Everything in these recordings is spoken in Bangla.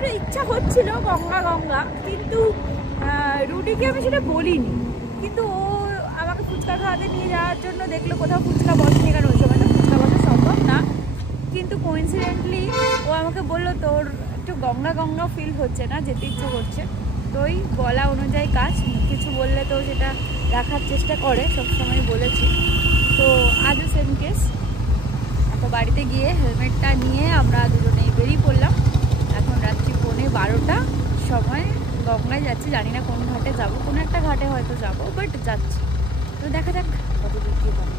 একটু ইচ্ছা হচ্ছিল গঙ্গা গঙ্গা, কিন্তু রুডিকে আমি সেটা বলিনি। কিন্তু ও আমাকে ফুচকা খাওয়াতে নিয়ে যাওয়ার জন্য দেখলো কোথাও ফুচকা বসেনি, কারণ ওই সময় তো ফুচকা বসা সম্ভব না। কিন্তু কোইন্সিডেন্টলি ও আমাকে বললো তোর একটু গঙ্গা গঙ্গা ফিল হচ্ছে না, যেতে ইচ্ছে করছে। তো ওই বলা অনুযায়ী কাজ, কিছু বললে তো সেটা রাখার চেষ্টা করে, সবসময় বলেছি। তো আজও সেম কেস। তো বাড়িতে গিয়ে হেলমেটটা নিয়ে আমরা দুজনেই বেরিয়ে পড়লাম। এখন রাত্রি 12:15 সময় গঙ্গায় যাচ্ছি, জানি না কোন ঘাটে যাব, কোনো একটা ঘাটে হয়তো যাব, বাট যাচ্ছি। তো দেখা যাক কত দূর কী হবে।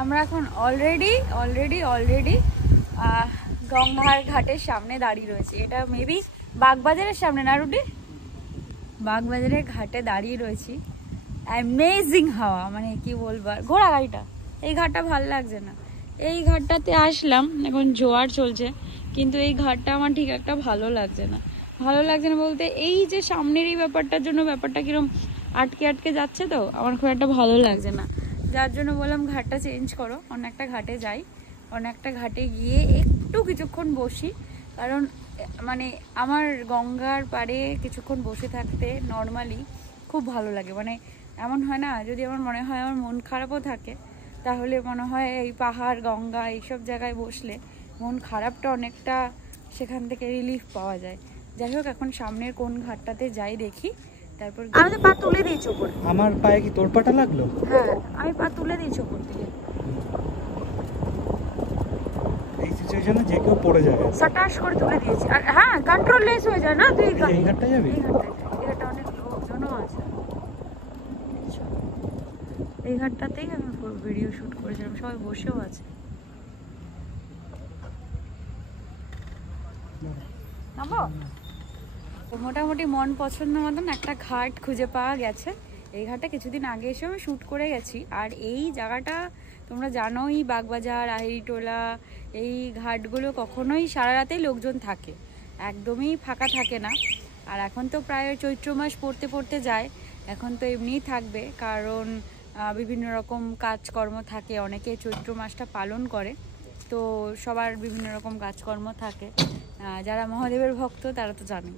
আমরা এখন অলরেডি গঙ্গার ঘাটের সামনে দাঁড়িয়ে রয়েছি। এটা মেবি বাগবাজারের সামনে না রুটি? বাগবাজারের ঘাটে দাঁড়িয়ে রয়েছি। অ্যামেজিং হাওয়া, মানে কি বলবো। ঘোড়া গাড়িটা, এই ঘাটটা ভালো লাগছে না। এই ঘাটটাতে আসলাম, এখন জোয়ার চলছে, কিন্তু এই ঘাটটা আমার ঠিক একটা ভালো লাগছে না। ভালো লাগছে না বলতে এই যে সামনের এই ব্যাপারটার জন্য ব্যাপারটা কিরম আটকে যাচ্ছে, তো আমার খুব একটা ভালো লাগছে না। যার জন্য বললাম ঘাটটা চেঞ্জ করো, অন্য একটা ঘাটে যাই। অন্য একটা ঘাটে গিয়ে একটু কিছুক্ষণ বসি, কারণ মানে আমার গঙ্গার পাড়ে কিছুক্ষণ বসে থাকতে নর্মালি খুব ভালো লাগে। মানে এমন হয় না, যদি আমার মনে হয় আমার মন খারাপও থাকে, তাহলে মনে হয় এই পাহাড় গঙ্গা এইসব জায়গায় বসলে মন খারাপটা অনেকটা সেখান থেকে রিলিফ পাওয়া যায়। যাই হোক, এখন সামনের কোন ঘাটটাতে যাই দেখি, তারপর আমি তো পা তুলে দিয়েছি ওপর। আমার পায়ে কি তোর পাটা লাগলো? হ্যাঁ, আমি পা তুলে দিয়েছি ওপর থেকে। এই সিচুয়েশনে যে কেউ পড়ে যাবে, সাটাশ করে তুলে দিয়েছি। আর হ্যাঁ, কন্ট্রোল লেস হয়ে যায় না। তুই এই ঘাটটা যাবি? এই ঘাটটা অনেক লোকজনও আছে। এই ঘাটটাতেই আমি ভিডিও শুট করেছিলাম, সবাই বসেও আছে। মোটামুটি মন পছন্দ মতন একটা ঘাট খুঁজে পাওয়া গেছে। এই ঘাটটা কিছুদিন আগে এসে আমি শ্যুট করে গেছি। আর এই জায়গাটা তোমরা জানোই, বাগবাজার, আহিরিটোলা, এই ঘাটগুলো কখনোই সারা রাতেই লোকজন থাকে, একদমই ফাঁকা থাকে না। আর এখন তো প্রায় চৈত্র মাস পড়তে যায়, এখন তো এমনিই থাকবে, কারণ বিভিন্ন রকম কাজকর্ম থাকে, অনেকে চৈত্র মাসটা পালন করে, তো সবার বিভিন্ন রকম কাজকর্ম থাকে। যারা মহাদেবের ভক্ত তারা তো জানে।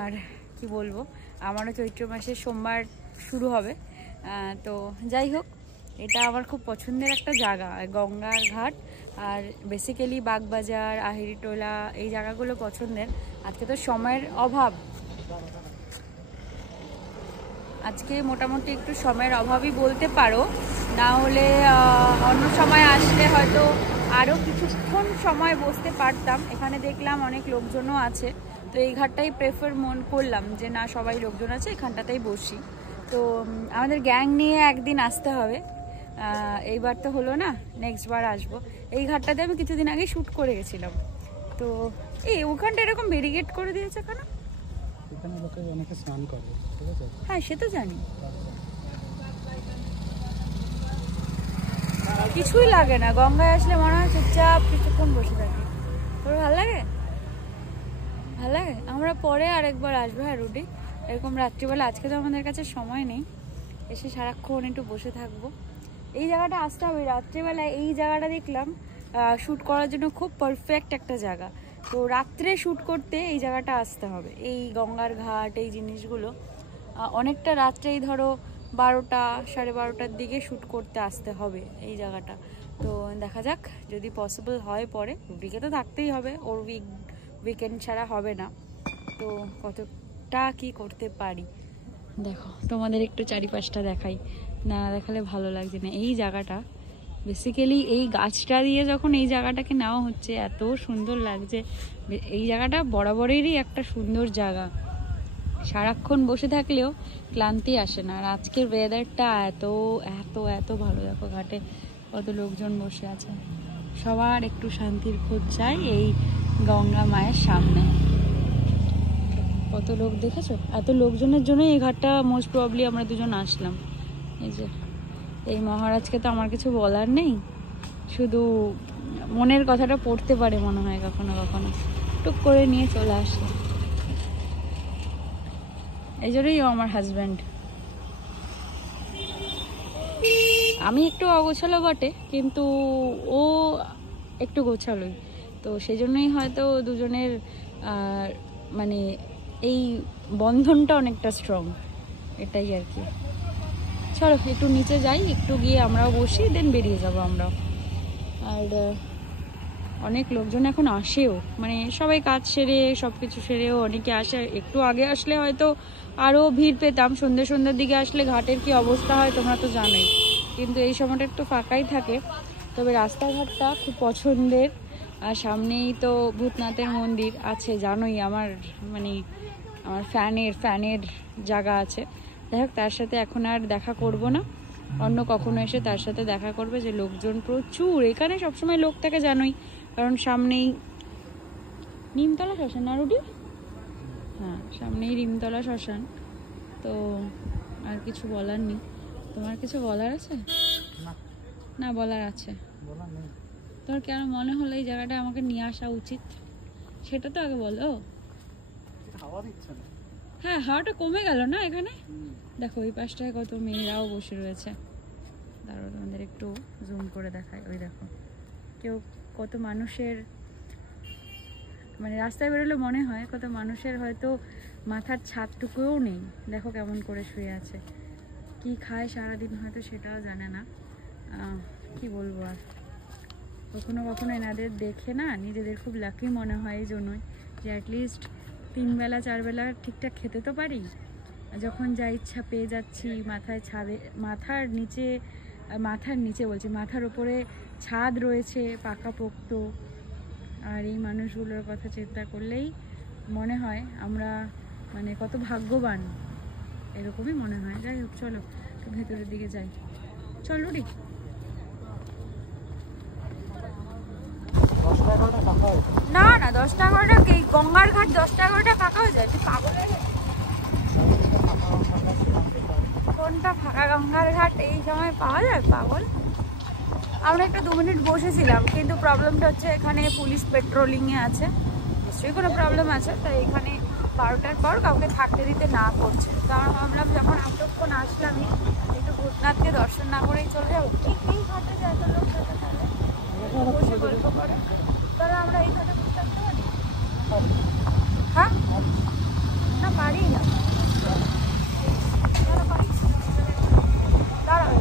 আর কি বলবো, আমারও চৈত্র মাসের সোমবার শুরু হবে। তো যাই হোক, এটা আমার খুব পছন্দের একটা জায়গা, গঙ্গার ঘাট। আর বেসিক্যালি বাগবাজার, আহিরিটোলা এই জায়গাগুলো পছন্দের। আজকে তো সময়ের অভাব, আজকে মোটামুটি একটু সময়ের অভাবই বলতে পারো, না হলে অন্য সময় আসলে হয়তো আরও কিছুক্ষণ সময় বসতে পারতাম। এখানে দেখলাম অনেক লোকজনও আছে, তো এই ঘাটটাই প্রেফার করলাম যে না, সবাই লোকজন আছে, এখানটাতেই বসি। তো আমাদের গ্যাং নিয়ে একদিন আসতে হবে, এইবার তো হলো না, নেক্সট বার আসবো। এই ঘাটটাতে আমি কিছুদিন আগে শ্যুট করে গেছিলাম। তো এই ওখানটা এরকম ব্যারিকেড করে দিয়েছে কেন? এখানে লোকে অনেকে স্নান করে, ঠিক আছে? হ্যাঁ, সে তো জানি, কিছুই লাগে না। গঙ্গায় আসলে মনে হয় চুপচাপ কিছুক্ষণ বসে থাকি। তোর ভালো লাগে? ভালো লাগে। আমরা পরে আরেকবার আসবো। হ্যাঁ রুডি, এরকম রাত্রিবেলা, আজকে তো আমাদের কাছে সময় নেই, এসে সারাক্ষণ একটু বসে থাকবো। এই জায়গাটা আসতে হবে রাত্রিবেলা। এই জায়গাটা দেখলাম শ্যুট করার জন্য খুব পারফেক্ট একটা জায়গা। তো রাত্রে শ্যুট করতে এই জায়গাটা আসতে হবে। এই গঙ্গার ঘাট, এই জিনিসগুলো অনেকটা রাত্রেই, ধরো 12টা, 12:30টার দিকে শ্যুট করতে আসতে হবে এই জায়গাটা। তো দেখা যাক, যদি পসিবল হয় পরে। রুডিকে তো থাকতেই হবে, ওর উইকেন্ড ছাড়া হবে না। তো কতটা কি করতে পারি দেখো, তোমাদের একটু চারিপাশটা দেখাই, না দেখালে ভালো লাগছে না। এই জায়গাটা বেসিক্যালি এই গাছটা দিয়ে যখন এই জায়গাটাকে নেওয়া হচ্ছে, এত সুন্দর লাগছে। এই জায়গাটা বরাবরেরই একটা সুন্দর জায়গা, সারাক্ষণ বসে থাকলেও ক্লান্তি আসে না। আর আজকের ওয়েদারটা এত এত এত ভালো। দেখো ঘাটে কত লোকজন বসে আছে, সবার একটু শান্তির খোঁজ চাই এই গঙ্গা মায়ের সামনে। কত লোক দেখেছো? এত লোকজনের জন্য এই ঘাটটা মোস্ট প্রবলি আমরা দুজন আসলাম। এই যে এই মহারাজকে তো আমার কিছু বলার নেই, শুধু মনের কথাটা পড়তে পারে মনে হয় কখনো কখনো, টুক করে নিয়ে চলে আসে। এই জন্যই ও আমার হাজব্যান্ড। আমি একটু অগোছালো বটে, কিন্তু ও একটু গোছালোই, তো সেই জন্যই হয়তো দুজনের আর মানে এই বন্ধনটা অনেকটা স্ট্রং, এটাই আর কি। চলো একটু নিচে যাই, একটু গিয়ে আমরাও বসি, দেন বেরিয়ে যাবো আমরাও। আর অনেক লোকজন এখন আসেও, মানে সবাই কাজ সেরে সব কিছু সেরেও অনেকে আসে। একটু আগে আসলে হয়তো আরও ভিড় পেতাম, সন্ধ্যের দিকে আসলে ঘাটের কি অবস্থা হয় তোমরা তো জানোই, কিন্তু এই সময়টা একটু ফাঁকাই থাকে। তবে রাস্তাঘাটটা খুব পছন্দের, আর সামনেই তো ভূতনাথের মন্দির আছে জানোই, আমার মানে আমার ফ্যানের জায়গা আছে। যাই হোক, তার সাথে এখন আর দেখা করব না, অন্য কখনো এসে তার সাথে দেখা করবে। যে লোকজন প্রচুর এখানে সবসময় লোক থাকে জানোই, কারণ সামনেই নিমতলা শ্মশান না রুটি, হ্যাঁ সামনেই নিমতলা শ্মশান। তো আর কিছু বলার নেই। তোমার কিছু বলার আছে? না বলার আছে? তোর কেন মনে হলো এই জায়গাটা আমাকে নিয়ে আসা উচিত, সেটা তো আগে বলো। হ্যাঁ হাওয়াটা কমে গেল না এখানে, দেখো ওই পাশটায় কত মেয়েরাও বসে রয়েছে। দাঁড়াও তোমাদের একটু জুম করে দেখায়, ওই দেখো কেউ কত মানুষের, মানে রাস্তায় বেরোলে মনে হয় কত মানুষের হয়তো মাথার ছাদটুকুও নেই। দেখো কেমন করে শুয়ে আছে, কি খায় সারাদিন হয়তো সেটাও জানে না। কি বলবো আর, কখনো কখনো এনাদের দেখে না নিজেদের খুব লাকি মনে হয়, এই জন্যই যে অ্যাটলিস্ট 3 বেলা 4 বেলা ঠিকঠাক খেতে তো পারি। যখন যা ইচ্ছা পেয়ে যাচ্ছি, মাথার নিচে বলছি, মাথার উপরে ছাদ রয়েছে পাকাপোক্ত। আর এই মানুষগুলোর কথা চিন্তা করলেই মনে হয় আমরা মানে কত ভাগ্যবান, এরকমই মনে হয়। যাই হোক চলো ভেতরের দিকে যাই, চলো রে। না না 10টা-11টা এই গঙ্গার ঘাট 10টা-11টা ফাঁকা হয়ে যায়, পাগল হয়ে যায়। কোনটা ফাঁকা গঙ্গার ঘাট এই সময় পাওয়া যায়, পাগল। আমরা একটু 2 মিনিট বসেছিলাম, কিন্তু প্রবলেমটা হচ্ছে এখানে পুলিশ পেট্রোলিংয়ে আছে, নিশ্চয়ই কোনো প্রবলেম আছে, তাই এখানে 12টার পর কাউকে থাকতে দিতে না করছে। কারণ ভাবলাম যখন এতক্ষণ আসলামই একটু ভূতনাথকে দর্শন না করেই চলে যাবো। এই ঘাটে এত লোক থাকে তাহলে বসে গল্প করে, তাহলে আমরা এই ঘাটে বসে থাকতে পারি? হ্যাঁ না পারি না, দাঁড়াবে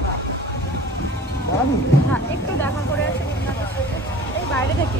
হ্যাঁ একটু দেখা করে আসি এই বাইরে থেকে।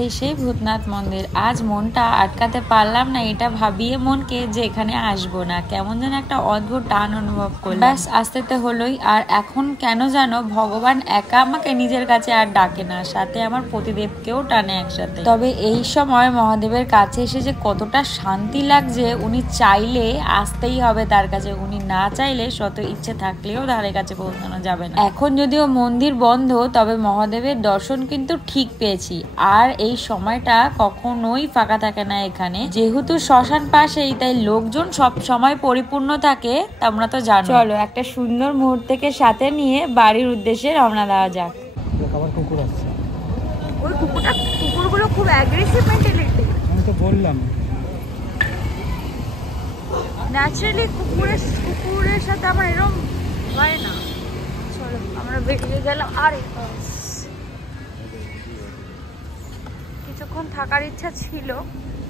এই সেই ভূতনাথ মন্দির। আজ মনটা আটকাতে পারলাম না, এটা ভাবিয়ে মনকে যে এখানে আসবো না, কেমন যেন একটা অদ্ভুত টান অনুভব করলাম। ব্যাস আসতে হলোই। আর এখন কেন জানো ভগবান একা আমাকে নিজের কাছে আর ডাকে না, সাথে আমার পতিদেবকেও টানে একসাথে। তবে এই সময় মহাদেবের কাছে এসে যে কতটা শান্তি লাগছে, উনি চাইলে আসতেই হবে তার কাছে, উনি না চাইলে শত ইচ্ছে থাকলেও ধারে কাছে পৌঁছানো যাবে না। এখন যদিও মন্দির বন্ধ, তবে মহাদেবের দর্শন কিন্তু ঠিক পেয়েছি। আর এই সময়টা কখনোই ফাঁকা থাকে না এখানে, যেহেতু শ্মশান পাশেই, তাই লোকজন সব সময় পরিপূর্ণ থাকে, তোমরা তো জানো। চলো একটা সুন্দর মুহূর্তকে সাথে নিয়ে বাড়ির উদ্দেশ্যে রওনা দেওয়া যাক। আবার কুকুর আসছে। ওই কুকুরগুলো খুব অ্যাগ্রেসিভ মেন্টালিটি। আমি তো বললাম ন্যাচারালি কুকুরের সাথে আমার এরকম হয় না। চলো আমরা বেরিয়ে গেলাম। আরে কিছুক্ষণ থাকার ইচ্ছা ছিল,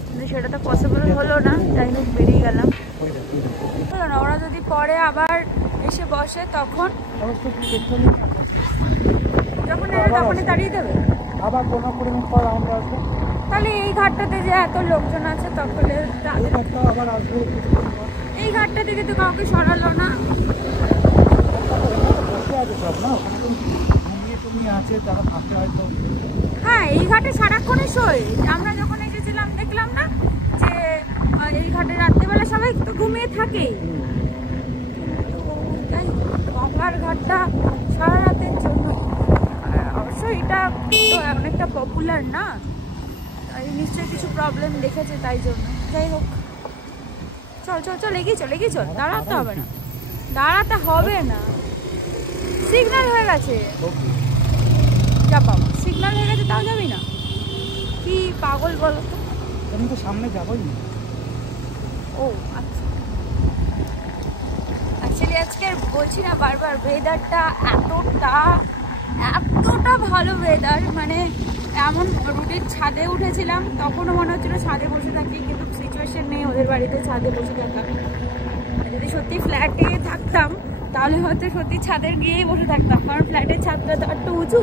কিন্তু সেটা তো পসিবল হলো না, তাই হোক বেরিয়ে গেলাম। না ওরা যদি পরে আবার এসে বসে তখন যখন এলে তখনই তাড়িয়ে দেবে। আবার 15 মিনিট পর আমরা আসবো, তাহলে এই ঘাটটাতে যে এত লোকজন আছে তখন আবার আসবো। এই ঘাটটা থেকে তো কাউকে সরালো না, বসে আছে সব না, ওখানে তুমি আছে তারা থাকে হয়তো। হ্যাঁ এই ঘাটে সারাক্ষণই সই। আমরা যখন এসেছিলাম দেখলাম না যে এই ঘাটে রাত্রেবেলা সবাই তো ঘুমিয়ে থাকে। গঙ্গার ঘাটটা সারা রাতের জন্য, অবশ্যই এটা তো অনেকটা পপুলার না, নিশ্চয়ই কিছু প্রবলেম দেখেছে তাই জন্য। যাই হোক চল চল চল এগিয়ে চল, দাঁড়াতে হবে না, সিগন্যাল হয়ে গেছে। যা বাবা সিগন্যাল হয়ে গেছে তাও যাবি না, কি পাগল বলো তো। আমি তো সামনে যাবোই না। ও আচ্ছা, অ্যাকচুয়ালি আজকে বলছি না বারবার ওয়েদারটা এতটা ভালো ওয়েদার, মানে এমন রুটির ছাদে উঠেছিলাম, তখনও মনে হচ্ছিল ছাদে বসে থাকি, কিন্তু সিচুয়েশন নেই ওদের বাড়িতে ছাদে বসে থাকা। যদি সত্যি ফ্ল্যাটে থাকতাম তাহলে হয়তো সত্যি ছাদের গিয়েই বসে থাকতাম, কারণ ফ্ল্যাটের ছাদটা তো একটু উঁচু,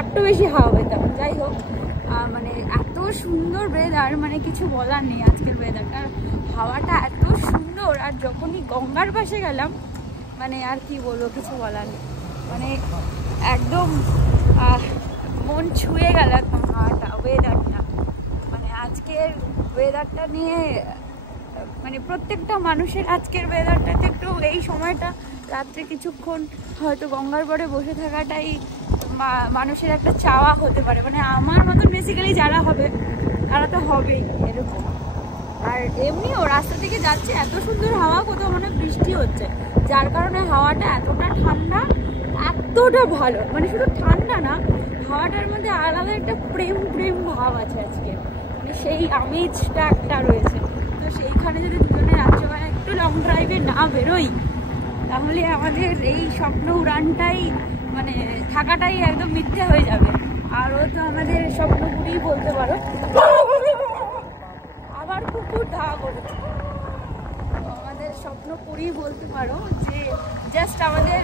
একটু বেশি হাওয়া পেতাম। যাই হোক, মানে এত সুন্দর ওয়েদার, মানে কিছু বলার নেই। আজকের ওয়েদারটা, হাওয়াটা এত সুন্দর। আর যখনই গঙ্গার পাশে গেলাম, মানে আর কি বলবো, কিছু বলার নেই। মানে একদম মন ছুঁয়ে গেল একদম হাওয়াটা, ওয়েদারটা। মানে আজকের ওয়েদারটা নিয়ে মানে প্রত্যেকটা মানুষের আজকের ওয়েদারটাতে একটু এই সময়টা রাত্রে কিছুক্ষণ হয়তো গঙ্গার পরে বসে থাকাটাই মানুষের একটা চাওয়া হতে পারে। মানে আমার মতন বেসিক্যালি যারা হবে তারা তো হবেই এরকম। আর এমনিও রাস্তা থেকে যাচ্ছে, এত সুন্দর হাওয়া, কোথাও মানে বৃষ্টি হচ্ছে, যার কারণে হাওয়াটা এতটা ঠান্ডা, এতটা ভালো। মানে শুধু ঠান্ডা না, হাওয়াটার মধ্যে আলাদা একটা প্রেম প্রেম ভাব আছে আজকে, মানে সেই আমেজটা একটা রয়েছে। তো সেইখানে যদি দুজনে রাত্রেবেলা একটু লং ড্রাইভে না বেরোই, তাহলে আমাদের এই স্বপ্ন উড়ানটাই মানে থাকাটাই একদম মিথ্যে হয়ে যাবে। আরও তো আমাদের স্বপ্নপুরী বলতে পারো। আবার কুকুর ধাওয়া করেছে। আমাদের স্বপ্নপুরী বলতে পারো, যে জাস্ট আমাদের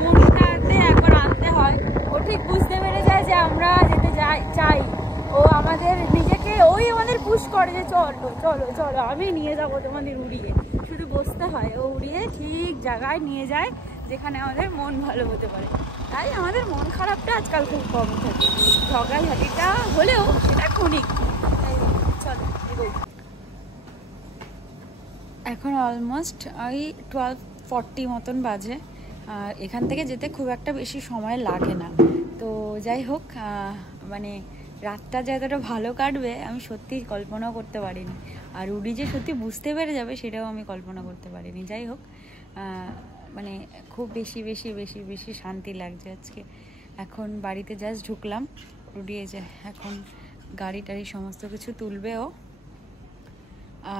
মনটাতে একবার আনতে হয়, ও ঠিক বুঝতে পেরে যায় যে আমরা যেতে চাই। ও আমাদের নিজেকে আমাদের পুশ করে যে চলো চলো চলো, আমি নিয়ে যাবো তোমাদের উড়িয়ে। শুধু বসতে হয়, ও উড়িয়ে ঠিক জায়গায় নিয়ে যায় যেখানে আমাদের মন ভালো হতে পারে। তাই আমাদের মন খারাপটা আজকাল খুব কম থাকে, ঝগড়াঝাটিটা হলেও সেটা ক্ষণিক। চলো এগোই। এখন অলমোস্ট ওই 12:40 মতন বাজে। আর এখান থেকে যেতে খুব একটা বেশি সময় লাগে না। তো যাই হোক, মানে রাতটা যে এতটা ভালো কাটবে আমি সত্যি কল্পনাও করতে পারিনি। আর রুডি যে সত্যি বুঝতে পেরে যাবে সেটাও আমি কল্পনা করতে পারিনি। যাই হোক, মানে খুব বেশি বেশি বেশি বেশি শান্তি লাগছে আজকে। এখন বাড়িতে জাস্ট ঢুকলাম, রুডি যে এখন গাড়ি টাড়ি সমস্ত কিছু তুলবেও।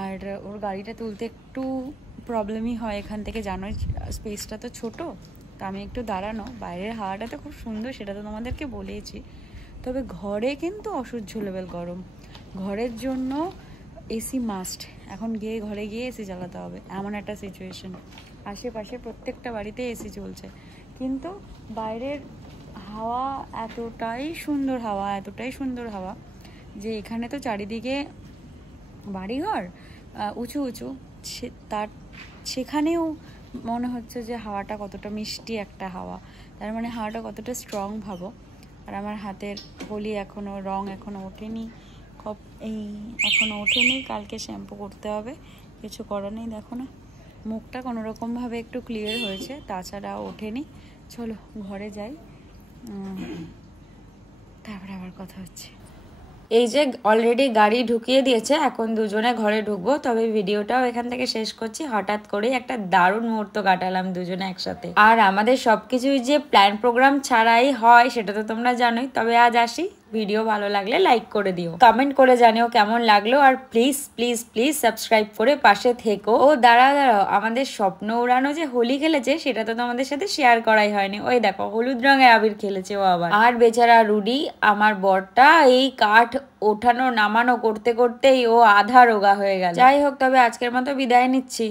আর ওর গাড়িটা তুলতে একটু প্রবলেমই হয় এখান থেকে, জানোই স্পেসটা তো ছোটো। তো আমি একটু দাঁড়ানো, বাইরের হাওয়াটা তো খুব সুন্দর, সেটা তো তোমাদেরকে বলেইছি। তবে ঘরে কিন্তু অসহ্য লেভেল গরম। ঘরের জন্য এসি মাস্ট। এখন ঘরে গিয়ে এসি চালাতে হবে, এমন একটা সিচুয়েশন। আশেপাশে প্রত্যেকটা বাড়িতে এসি চলছে, কিন্তু বাইরের হাওয়া এতটাই সুন্দর হাওয়া যে এখানে তো চারিদিকে বাড়িঘর উঁচু উঁচু, সেখানেও মনে হচ্ছে যে হাওয়াটা কতটা মিষ্টি একটা হাওয়া। তার মানে হাওয়াটা কতটা স্ট্রং ভাবো। আর আমার হাতের হোলি রং এখনও ওঠেনি, এখনও ওঠেনি। কালকে শ্যাম্পু করতে হবে, কিছু করার নেই। দেখো না, মুখটা কোনোরকমভাবে একটু ক্লিয়ার হয়েছে, তাছাড়া ওঠেনি। চলো ঘরে যাই, তারপরে আবার কথা হচ্ছে। এই যে অলরেডি গাড়ি ঢুকিয়ে দিয়েছে, এখন দুজনে ঘরে ঢুকবো। তবে ভিডিওটাও এখান থেকে শেষ করছি। হঠাৎ করে একটা দারুণ মুহূর্ত কাটালাম দুজনে একসাথে। আর আমাদের সবকিছুই যে প্ল্যান প্রোগ্রাম ছাড়াই হয় সেটা তো তোমরা জানোই। তবে আজ আসি, ভিডিও ভালো লাগলে লাইক করে দিও, কমেন্ট করে জানিও কেমন লাগলো। আর প্লিজ প্লিজ প্লিজ সাবস্ক্রাইব করে পাশে থেকো। ও দাঁড়াও, আমাদের স্বপ্ন উড়ানো যে হোলি খেলেছে সেটা তো তোমাদের সাথে শেয়ার করাই হয়নি। ওই দেখো, হলুদ রঙের আবির খেলেছে ও আবার। আর বেচারা রুডি আমার বরটা এই কাঠ ওঠানো নামানো করতে করতেই ও আধা রোগা হয়ে গেল। যাই হোক, তবে আজকের মতো বিদায় নিচ্ছি।